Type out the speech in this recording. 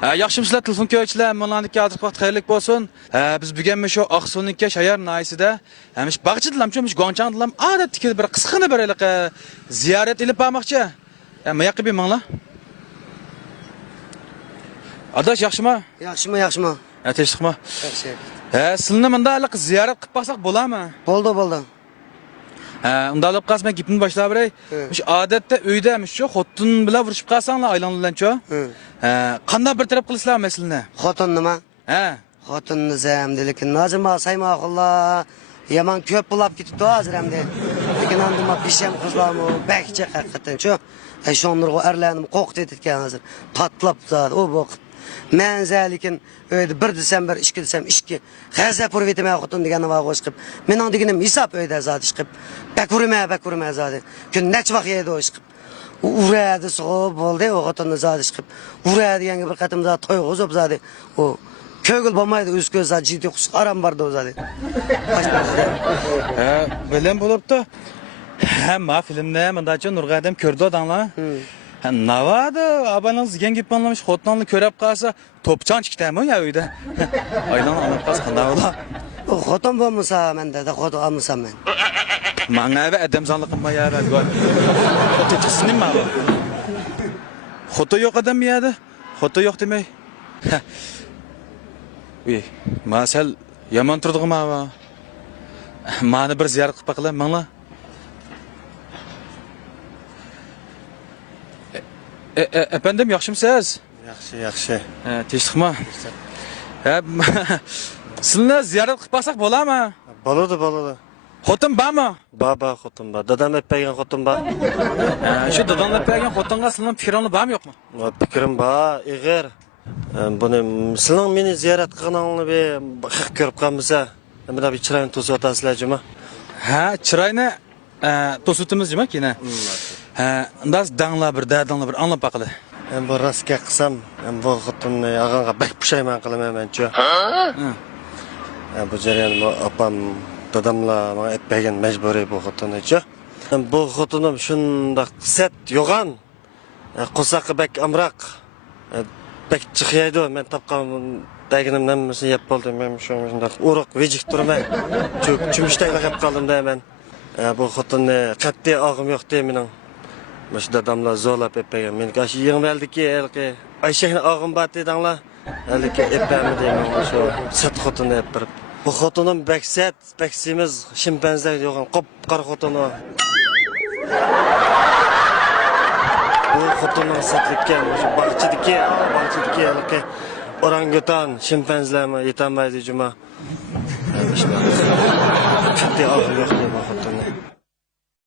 Yaxshimisilar telefon ko'ruvchilar, menlarniki hozirgi vaqt xayrli bo'lsin. Biz bugun shu Oqsunniki Shayar naysida, hamish bag'chidilam, gonchangdilam, odatdagi bir qisqani bir ziyorat ilib bormoqchi. Mayaqib manglar. Adash yaxshimi? Yaxshimi. Tinchlikmi? Yaxshi. Sizlarni menda ziyorat qilib borsak bo'ladimi? Bo'ldi. Unda olib qasman gapni boshlab beray. Shu odatda uyda shu xotin bilan urishib qolsanglar, aylanlancho. Qanday bir taraf qilasizlar masalani? Xotin nima? Xotinni zamdi, lekin nozima saymoqullah. Yaman ko'p bo'lib ketdi hozir hamda. Lekin andima bisham qizlarmi, bakcha haqiqatan-chu. Shonurg'a erlanim qo'qit etgan hozir. Patlab zot, o bu. Lekin öyle 1 Desember 2 desem 2 g'azab urib etmay xotin deganni vaqt chiqib mening deganim hisob uyda zot chiqib bakurma zot kun nech vaqt yedi o chiqib uradi so'g'ib bo'ldi o xotinni zot chiqib uradi degan bir qatim zot to'y qo'zib zot o ko'ngil bo'lmaydi o'z ko'z zot jiddiy qus aram bordi o zot bilan bo'libdi hamma filmda bundacha Nurg'adam ko'rdi odamlar Navada abanız gengi planlamış xotinni ko'rib qolsa to'pchan chiqdimi ya uyda. Aylan olib qolsa qanday bo'lar? O xotin bo'lmasa menda da xotin olmasam men. Menga adamzonligim ya va go'y. Xotin chiqsin nima bu? Xotin yo'q odam yedi. Xotin yo'q demay. Uy, masal yomon turdig'im va. Meni bir ziyorat qilib baqila, mangla. Efendim yaxshimisiz? Yaxshi. Tinchlikmi? Sizlarni ziyorat qilib borsak bo'ladimi? Bo'ladi. Xotin bormi? Baba xotin bor. Dadam aytgan xotin bor. Shu dadam aytgan xotinga sizlarning fikringiz bormi yo'qmi? Fikrim bor, ig'ir. Buni sizning meni ziyorat qilganingni haq ko'rib qolmasa, mana bir chiroyni to'sib o'tasizlar-jimi? Chiroyni to'sitimiz-jimi kina? Undas danglar bir anlab baqili. Bu rostga qilsam, bu xotinni og'anga bak pushaymon qilaman men-chi. Bu jarayon opam dadamlar menga aytmagan majburiy bu xotinni-chi. Bu xotinim shundoq set yo'g'an. Qo'saqi bak amroq. Bak chiqyaydi, men topgan daginimdan misli yeb bo'ldim, men shundoq uruq vejik turman. Chumishdan qilib qoldim deyman. Bu xotinni qat'iy og'im yo'q deymening. Mas dadamlar zo'lab epagan. Men qashi yig'maldiki, Ayshani og'im bat dedinglar. Haliki epami deyman, shu sat xotini epirib. Bu xotinim baksat, baksimiz shimpanzlar yo'g'an, qop-qora xotini. Bu xotinim satlikka, shu bog'chidiki, haliki orangutan, shimpanzlarmi yetamaydi juma. Qat'iy og'im yo'q deyman.